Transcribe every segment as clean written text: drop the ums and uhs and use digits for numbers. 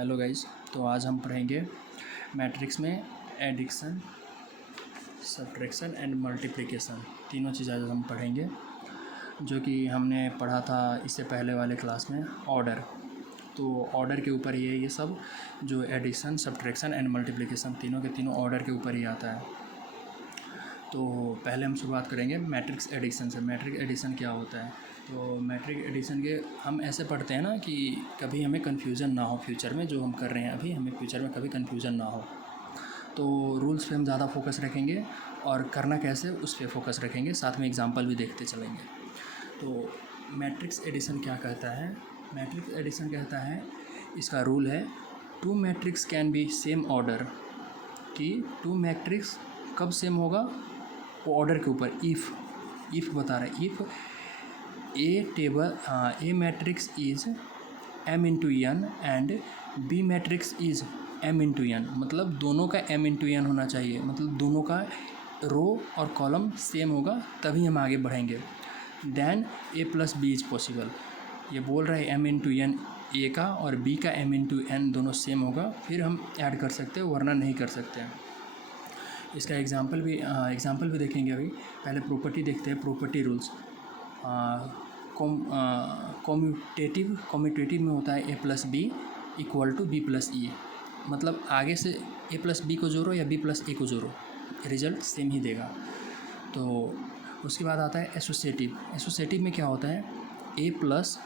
Hello guys. तो आज हम पढ़ेंगे मैट्रिक्स में एडिक्शन, सब्ट्रैक्शन एंड मल्टीप्लिकेशन, तीनों चीज़ आज हम पढ़ेंगे, जो कि हमने पढ़ा था इससे पहले वाले क्लास में ऑर्डर। तो ऑर्डर के ऊपर ये सब जो एडिक्शन, सब्ट्रैक्शन एंड मल्टीप्लिकेशन तीनों के तीनों ऑर्डर के ऊपर ही आता है। तो पहले हम शुरुआत करेंगे मैट्रिक्स एडिक्शन से। मैट्रिक्स एडिक्शन क्या होता है? तो मैट्रिक एडिशन के हम ऐसे पढ़ते हैं ना कि कभी हमें कन्फ्यूज़न ना हो फ्यूचर में, जो हम कर रहे हैं अभी, हमें फ्यूचर में कभी कन्फ्यूज़न ना हो। तो रूल्स पे हम ज़्यादा फोकस रखेंगे और करना कैसे उस पर फोकस रखेंगे, साथ में एग्जांपल भी देखते चलेंगे। तो मैट्रिक्स एडिशन क्या कहता है? मैट्रिक्स एडिशन कहता है, इसका रूल है two matrix can be same order, कि टू मैट्रिक्स कब सेम होगा? वो ऑर्डर के ऊपर इफ़ बता रहा है। If A matrix is m into N and B matrix is m into N, मतलब दोनों का m इंटू एन होना चाहिए, मतलब दोनों का रो और कॉलम सेम होगा तभी हम आगे बढ़ेंगे। Then a plus B is possible. ये बोल रहा है m इंटू एन ए का और b का m इंटू एन दोनों सेम होगा, फिर हम ऐड कर सकते हैं, वरना नहीं कर सकते हैं। इसका एग्जांपल भी देखेंगे। अभी पहले प्रॉपर्टी देखते हैं, प्रॉपर्टी रूल्स। कॉम्यूटेटिव में होता है A plus B equal to B plus E, मतलब आगे से ए प्लस बी को जोड़ो या बी प्लस ए को जोड़ो, रिजल्ट सेम ही देगा। तो उसके बाद आता है एसोसिएटिव। एसोसिएटिव में क्या होता है? ए प्लस,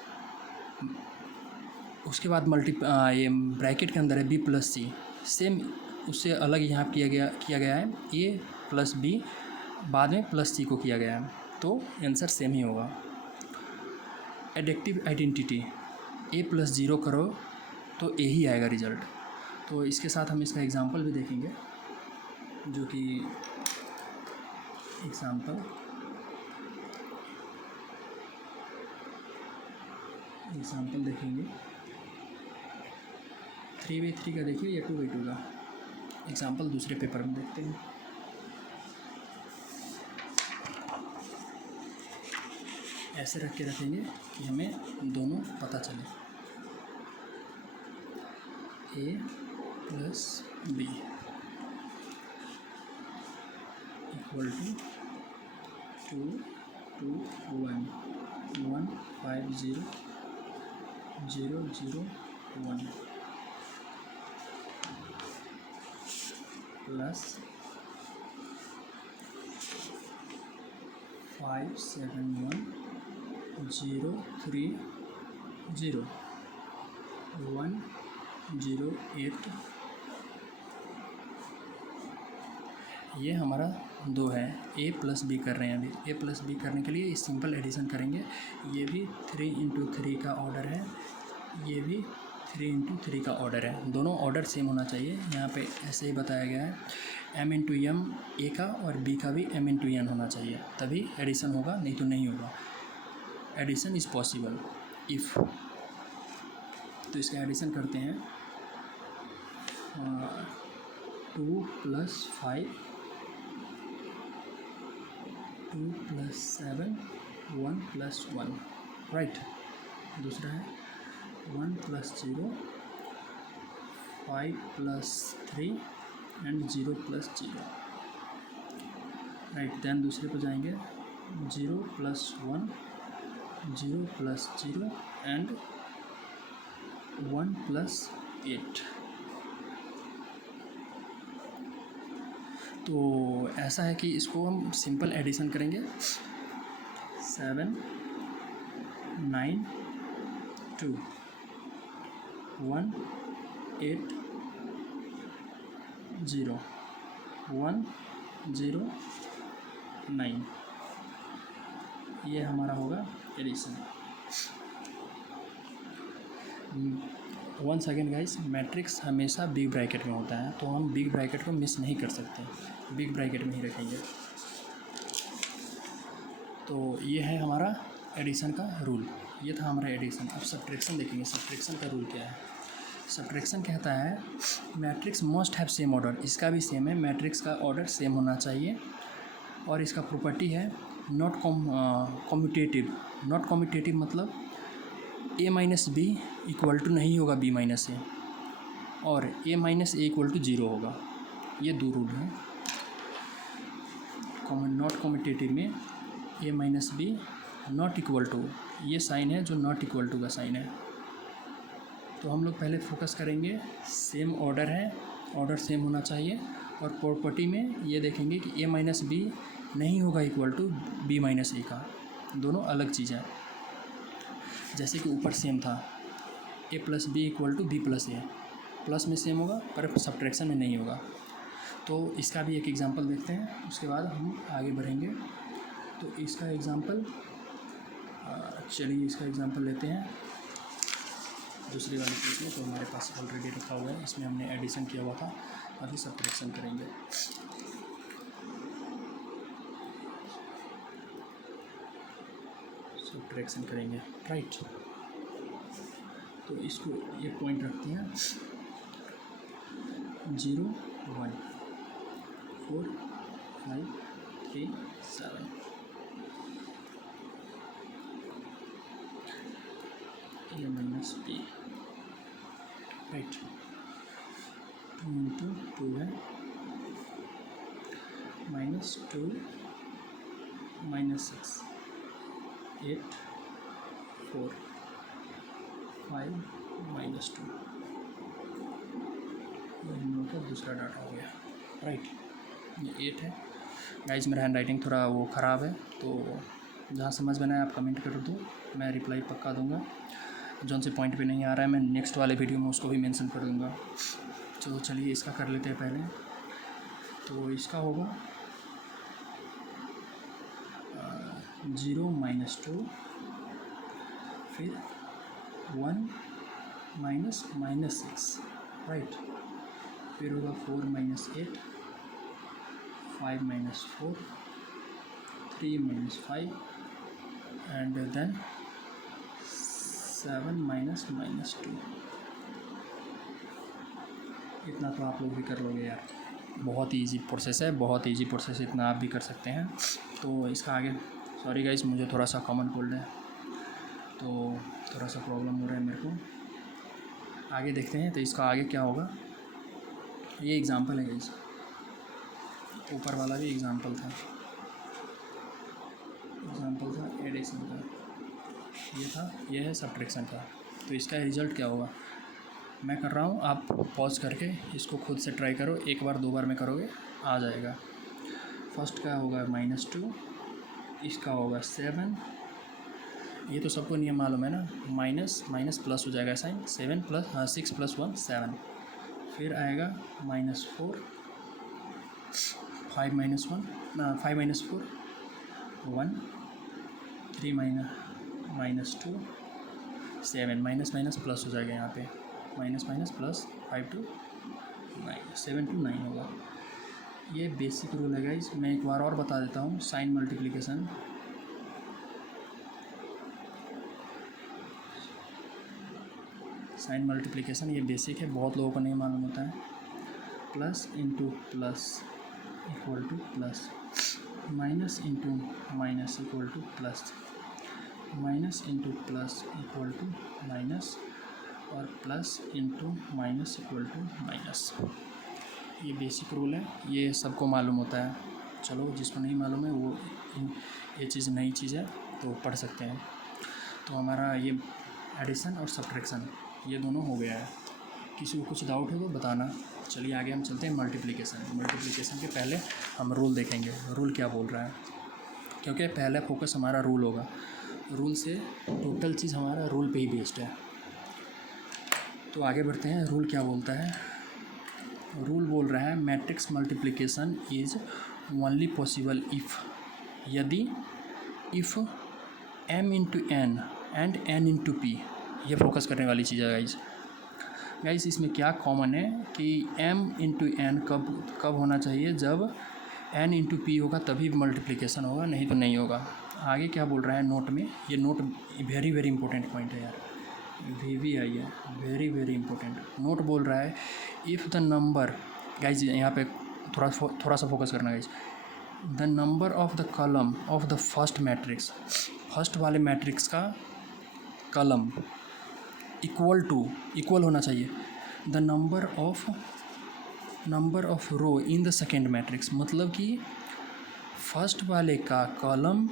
उसके बाद ये ब्रैकेट के अंदर है बी प्लस सी, सेम उससे अलग यहाँ किया गया है ए प्लस बी, बाद में प्लस सी को किया गया है, तो आंसर सेम ही होगा। एडिक्टिव आइडेंटिटी, ए प्लस ज़ीरो करो तो ए ही आएगा रिजल्ट। तो इसके साथ हम इसका एग्जांपल भी देखेंगे, जो कि एग्जांपल देखेंगे 3/3 का देखिए या 2/2 का एग्जांपल दूसरे पेपर में देखते हैं। ऐसे रख के रखेंगे कि हमें दोनों पता चले। A plus B equal to 2 2 1 1 5 0 0 0 1 plus 5 7 1 0 3 0 1 0 8। ये हमारा 2 है। ए प्लस बी कर रहे हैं अभी। ए प्लस बी करने के लिए सिंपल एडिशन करेंगे। ये भी 3 इंटू 3 का ऑर्डर है, ये भी 3 इंटू 3 का ऑर्डर है, दोनों ऑर्डर सेम होना चाहिए। यहाँ पे ऐसे ही बताया गया है, m इंटू एम ए का और b का भी m इंटू एन होना चाहिए, तभी एडिशन होगा, नहीं तो नहीं होगा। Addition is possible if. तो इसका एडिशन करते हैं। 2 प्लस 5 2 प्लस 7 1 प्लस 1, राइट। दूसरा है 1 plus 0 5 plus 3 and 0 plus 0, right. Then दूसरे पर जाएंगे 0 प्लस 1 0 प्लस 0 एंड 1 प्लस 8। तो ऐसा है कि इसको हम सिंपल एडिशन करेंगे। 7 9 2 1 8 0 1 0 9, ये हमारा होगा addition. Once again guys, matrix हमेशा बिग ब्रैकेट में होता है, तो हम बिग ब्रैकेट को मिस नहीं कर सकते, बिग ब्रैकेट में ही रखेंगे। तो ये है हमारा एडिशन का रूल, ये था हमारा एडिशन। अब सब्ट्रैक्शन देखेंगे। सब्ट्रैक्शन का रूल क्या है? सब्ट्रैक्शन कहता है matrix must have same order, इसका भी सेम है, मैट्रिक्स का ऑर्डर सेम होना चाहिए। और इसका प्रॉपर्टी है नॉट कम्यूटेटिव। नॉट कम्यूटेटिव मतलब a minus B equal to नहीं होगा b माइनस ए, और a minus A equal to 0 होगा। ये दो रूल हैं नॉट कॉम्पिटिटिव में। a minus B not equal to, ये साइन है जो नॉट इक्वल टू का साइन है। तो हम लोग पहले फोकस करेंगे, सेम ऑर्डर है, ऑर्डर सेम होना चाहिए। और प्रॉपर्टी में ये देखेंगे कि a माइनस बी नहीं होगा इक्वल टू b माइनस ए का, दोनों अलग चीज़ है। जैसे कि ऊपर सेम था a plus B equal to B plus A, plus में सेम होगा पर सब्ट्रैक्शन में नहीं होगा। तो इसका भी एक एग्जांपल देखते हैं, उसके बाद हम आगे बढ़ेंगे। तो इसका एग्जांपल, चलिए इसका एग्जांपल लेते हैं दूसरी वाली चीज़ में। तो हमारे पास ऑलरेडी रखा हुआ है, इसमें हमने एडिशन किया हुआ था, अभी सब्ट्रैक्शन करेंगे। सब्ट्रैक्शन करेंगे, राइट। तो इसको ये पॉइंट रखते हैं 0 1 4 5 3 7। ये माइनस बी, राइट। 2 इंटू 2 है माइनस 2 माइनस 6 8 4 5 माइनस 2। हम लोग का दूसरा डाटा हो गया, राइट। ये 8 है। गाइज मेरा हैंड राइटिंग थोड़ा वो ख़राब है, तो जहाँ समझ में ना आए आप कमेंट कर दो, मैं रिप्लाई पक्का दूंगा। जौन से पॉइंट पे नहीं आ रहा है मैं नेक्स्ट वाले वीडियो में उसको भी मेंशन कर दूंगा। तो चलिए इसका कर लेते हैं पहले। तो इसका होगा 0 माइनस 2, फिर 1 माइनस माइनस 6, राइट। फिर होगा 4 minus 8, 5 minus 4, 3 minus 5 and then 7 minus minus 2। इतना तो आप लोग भी कर लोगे यार, बहुत ईजी प्रोसेस है, बहुत ईजी प्रोसेस, इतना आप भी कर सकते हैं। तो इसका आगे, सॉरी गाइस मुझे थोड़ा सा कॉमन कोल्ड है तो थोड़ा सा प्रॉब्लम हो रहा है मेरे को। आगे देखते हैं। तो इसका आगे क्या होगा, ये एग्ज़ाम्पल है गाइस, ऊपर वाला भी एग्ज़ाम्पल था एडिशन का, ये था, ये है सब्ट्रैक्शन का। तो इसका रिज़ल्ट क्या होगा, मैं कर रहा हूँ, आप पॉज करके इसको खुद से ट्राई करो, एक बार दो बार में करोगे आ जाएगा। फर्स्ट का होगा -2, इसका होगा 7, ये तो सबको नियम मालूम है ना, माइनस माइनस प्लस हो जाएगा साइन, 7 प्लस 6 प्लस 1 7। फिर आएगा -4, 5 minus 4 1, 3 minus 2 7, minus minus plus हो जाएगा यहाँ पे, minus minus plus 5 to 9, 7 to 9 होगा। ये बेसिक रूल है गाइस। मैं एक बार और बता देता हूँ, साइन मल्टीप्लिकेशन, ये बेसिक है, बहुत लोगों को नहीं मालूम होता है। Plus into plus equal to plus, minus into minus equal to plus, minus into plus equal to minus, और plus into minus equal to minus. ये बेसिक रूल है, ये सबको मालूम होता है। चलो जिसको नहीं मालूम है वो ये चीज़ नई चीज़ है तो पढ़ सकते हैं। तो हमारा ये एडिशन और सब्ट्रैक्शन ये दोनों हो गया है। किसी को कुछ डाउट हो तो बताना। चलिए आगे हम चलते हैं मल्टीप्लिकेशन के पहले हम रूल देखेंगे, रूल क्या बोल रहा है, क्योंकि पहले फोकस हमारा रूल होगा। रूल से टोटल चीज़ हमारा रूल पे ही बेस्ड है। तो आगे बढ़ते हैं, रूल क्या बोलता है। रूल बोल रहा है matrix multiplication is only possible if, यदि if m into N and n into P, ये फोकस करने वाली चीज़ है गाइस। इसमें क्या कॉमन है कि m इंटू एन कब होना चाहिए, जब n इंटू पी होगा तभी मल्टीप्लिकेशन होगा, नहीं तो नहीं होगा। आगे क्या बोल रहा है नोट में, ये note very very important point है यार, VVI है, वेरी वेरी इंपॉर्टेंट। नोट बोल रहा है इफ़ द नंबर, गाइज यहाँ पे थोड़ा सा फोकस करना guys, the number of the column of the first matrix, first वाले मैट्रिक्स का कॉलम इक्वल होना चाहिए the number of row in the second matrix, मतलब कि फर्स्ट वाले का कॉलम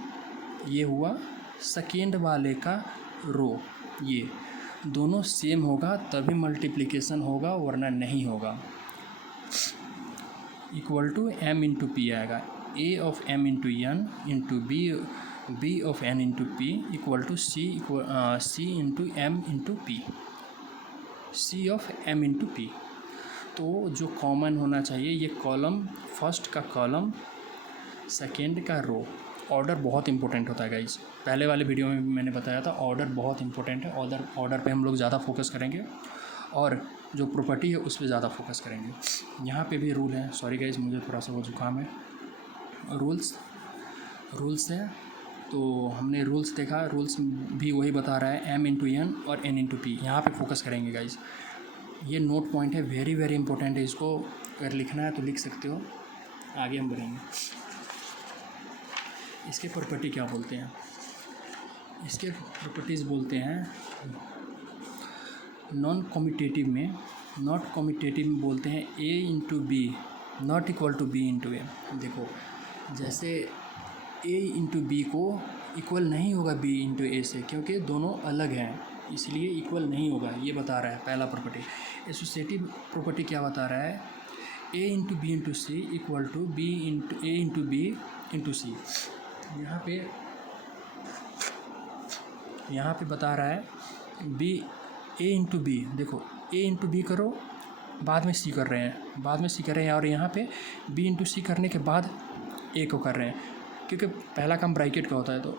ये हुआ, सेकेंड वाले का रो ये दोनों सेम होगा तभी मल्टीप्लिकेशन होगा, वरना नहीं होगा। Equal to m into P आएगा, a of m into n into b of n into P equal to c into m into P, c of m into P. तो जो कॉमन होना चाहिए ये कॉलम, फर्स्ट का column, second का row. Order बहुत important होता है गाइज, पहले वाले वीडियो में भी मैंने बताया था ऑर्डर बहुत इंपॉर्टेंट है। ऑर्डर पे हम लोग ज़्यादा फोकस करेंगे और जो प्रॉपर्टी है उस पर ज़्यादा फोकस करेंगे। यहाँ पे भी रूल है, सॉरी गाइज मुझे थोड़ा सा वो जुकाम है। रूल्स है, तो हमने रूल्स देखा, रूल्स भी वही बता रहा है m इंटू n और n इंटू पी। यहाँ पर फोकस करेंगे गाइज, ये नोट पॉइंट है, वेरी वेरी इंपॉर्टेंट है। इसको अगर लिखना है तो लिख सकते हो, आगे हम बढ़ेंगे। इसके प्रॉपर्टी क्या बोलते हैं, इसके प्रॉपर्टीज़ बोलते हैं नॉट कम्यूटेटिव में बोलते हैं a into B not equal to b into A. देखो जैसे a इंटू बी को इक्वल नहीं होगा b इंटू ए से, क्योंकि दोनों अलग हैं, इसलिए इक्वल नहीं होगा, ये बता रहा है पहला प्रॉपर्टी। एसोसिएटिव प्रॉपर्टी क्या बता रहा है, a into B into C equal to b into A into B into C. यहाँ पे बता रहा है a इंटू बी, देखो a इंटू बी करो, बाद में c कर रहे हैं, और यहाँ पे b इंटू सी करने के बाद a को कर रहे हैं, क्योंकि पहला काम ब्रैकेट का होता है। तो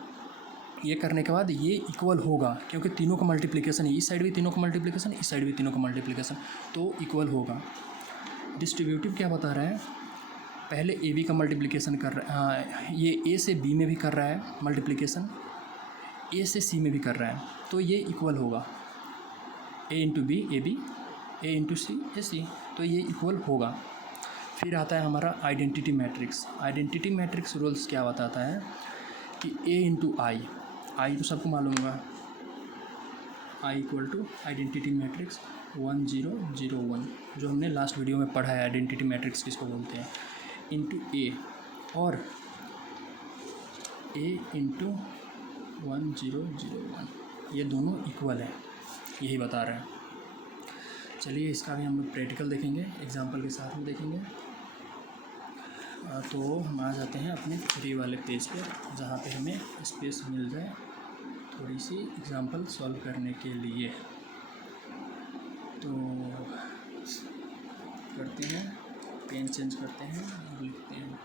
ये करने के बाद ये इक्वल होगा, क्योंकि तीनों का मल्टीप्लिकेशन है, इस साइड भी तीनों का मल्टीप्लिकेशन, इस साइड भी तीनों का मल्टीप्लिकेशन, तो इक्वल होगा। डिस्ट्रीब्यूटिव क्या बता रहा है, पहले ए बी का मल्टीप्लिकेशन कर रहा है, ये ए से बी में भी कर रहा है मल्टीप्लिकेशन, ए से सी में भी कर रहा है, तो ये इक्वल होगा। A into B A B, A into C A C, तो ये इक्वल होगा। फिर आता है हमारा आइडेंटिटी मैट्रिक्स रूल्स क्या बताता है कि ए इंटू आई तो सबको मालूम होगा, I equal to identity matrix 1 0 0 1, जो हमने लास्ट वीडियो में पढ़ा है आइडेंटिटी मैट्रिक्स किसको बोलते हैं, इंटू ए, और ए इंटू 1 0 0 1, ये दोनों इक्वल है, यही बता रहे हैं। चलिए इसका भी हम लोग प्रैक्टिकल देखेंगे, एग्जांपल के साथ में देखेंगे। तो हम आ जाते हैं अपने 3 वाले पेज पे, जहाँ पे हमें स्पेस मिल जाए थोड़ी सी एग्जांपल सॉल्व करने के लिए। तो करते हैं, पेन चेंज करते हैं और लिखते हैं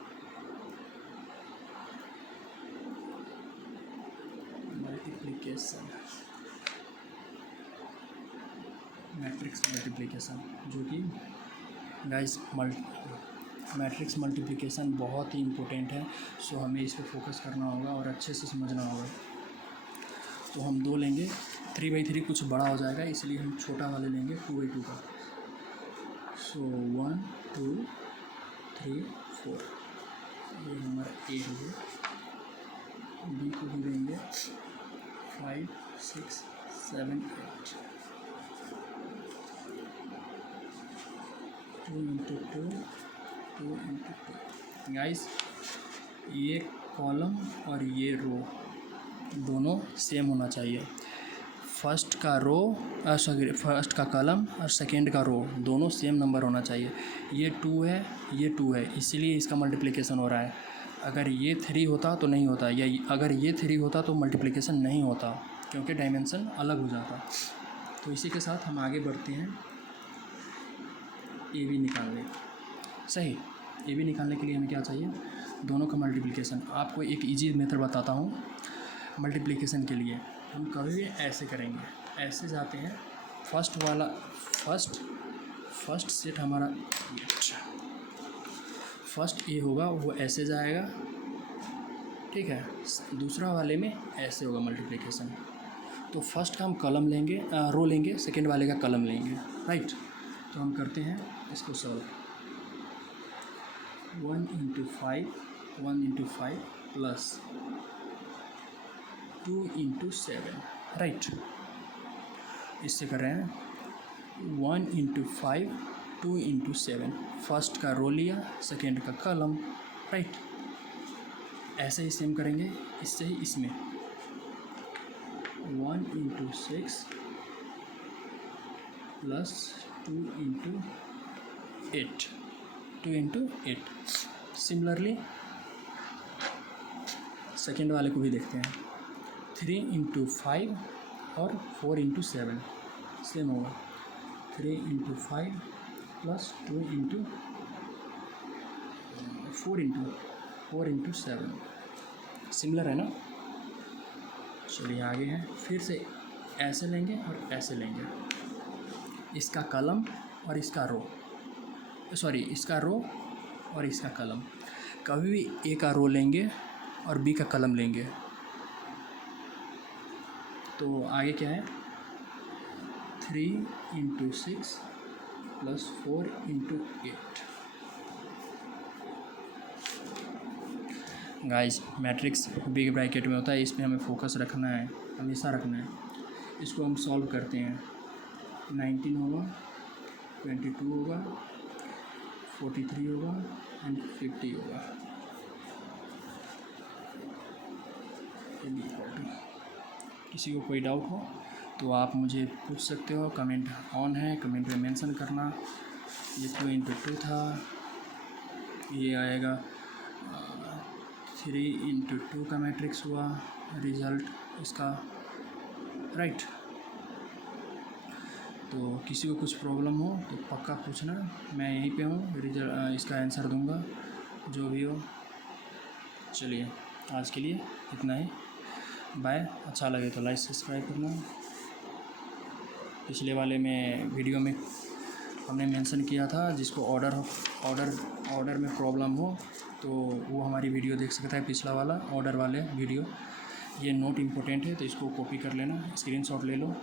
मैट्रिक्स मल्टीप्लिकेशन, जो कि गाइस मैट्रिक्स मल्टीप्लिकेशन बहुत ही इम्पोर्टेंट है। सो हमें इस पर फोकस करना होगा और अच्छे से समझना होगा। तो हम 2 लेंगे, 3/3 कुछ बड़ा हो जाएगा, इसलिए हम छोटा वाले लेंगे 2/2 का। सो 1 2 3 4, ये हमारा ए हो गया। बी को भी देंगे 5 6 7 8, 2 इंटू 2 2 इंटू 2। गाइस ये कॉलम और ये रो दोनों सेम होना चाहिए। फर्स्ट का कॉलम और सेकेंड का रो दोनों सेम नंबर होना चाहिए। ये 2 है, ये 2 है, इसीलिए इसका मल्टीप्लिकेशन हो रहा है। अगर ये 3 होता तो नहीं होता, या अगर ये 3 होता तो मल्टीप्लिकेशन नहीं होता, क्योंकि डायमेंशन अलग हो जाता। तो इसी के साथ हम आगे बढ़ते हैं ए बी निकालने। सही, ए बी निकालने के लिए हमें क्या चाहिए, दोनों का मल्टीप्लिकेशन। आपको एक इजी मेथड बताता हूँ मल्टीप्लिकेशन के लिए। हम कभी भी ऐसे करेंगे, ऐसे जाते हैं, फर्स्ट सेट हमारा फर्स्ट ए होगा वो ऐसे जाएगा, ठीक है। दूसरा वाले में ऐसे होगा मल्टीप्लिकेशन। तो फर्स्ट का हम कॉलम लेंगे, रो लेंगे, सेकेंड वाले का कॉलम लेंगे, राइट। तो हम करते हैं इसको solve. 1 into 5 plus 2 into 7, right. इससे कर रहे हैं 1 इंटू 5, 2 इंटू 7, फर्स्ट का रो लिया, सेकेंड का कॉलम, राइट। ऐसे ही सेम करेंगे इससे ही इसमें 1 into 6 plus 2 into 8, 2 into 8। Similarly second वाले को भी देखते हैं, 3 इंटू 5 और 4 इंटू 7 सेम होगा, 3 into 5 plus 2 into 4 into 7, similar है ना। चलिए आगे हैं, फिर से ऐसे लेंगे और ऐसे लेंगे, इसका कॉलम और इसका रो, सॉरी इसका रो और इसका कॉलम। कभी भी ए का रो लेंगे और बी का कॉलम लेंगे। तो आगे क्या है, 3 into 6 plus 4 into 8। Guys matrix big bracket में होता है, इस पे हमें फोकस रखना है, हमेशा रखना है। इसको हम सॉल्व करते हैं, 19 होगा, 22 होगा, 43 होगा एंड 50 होगा। किसी को कोई डाउट हो तो आप मुझे पूछ सकते हो, कमेंट ऑन है, कमेंट में मेंशन करना। ये 2 इंटू 2 था, ये आएगा 3 इंटू 2 का मैट्रिक्स हुआ रिज़ल्ट इसका, राइट। तो किसी को कुछ प्रॉब्लम हो तो पक्का पूछना, मैं यहीं पे हूँ, रिजल्ट इसका आंसर दूंगा जो भी हो। चलिए आज के लिए इतना ही, बाय। अच्छा लगे तो लाइक सब्सक्राइब करना। पिछले वाले में वीडियो में हमने मेंशन किया था, जिसको ऑर्डर में प्रॉब्लम हो तो वो हमारी वीडियो देख सकता है, पिछला वाला ऑर्डर वाले वीडियो। ये नोट इम्पोर्टेंट है तो इसको कॉपी कर लेना, स्क्रीनशॉट ले लो।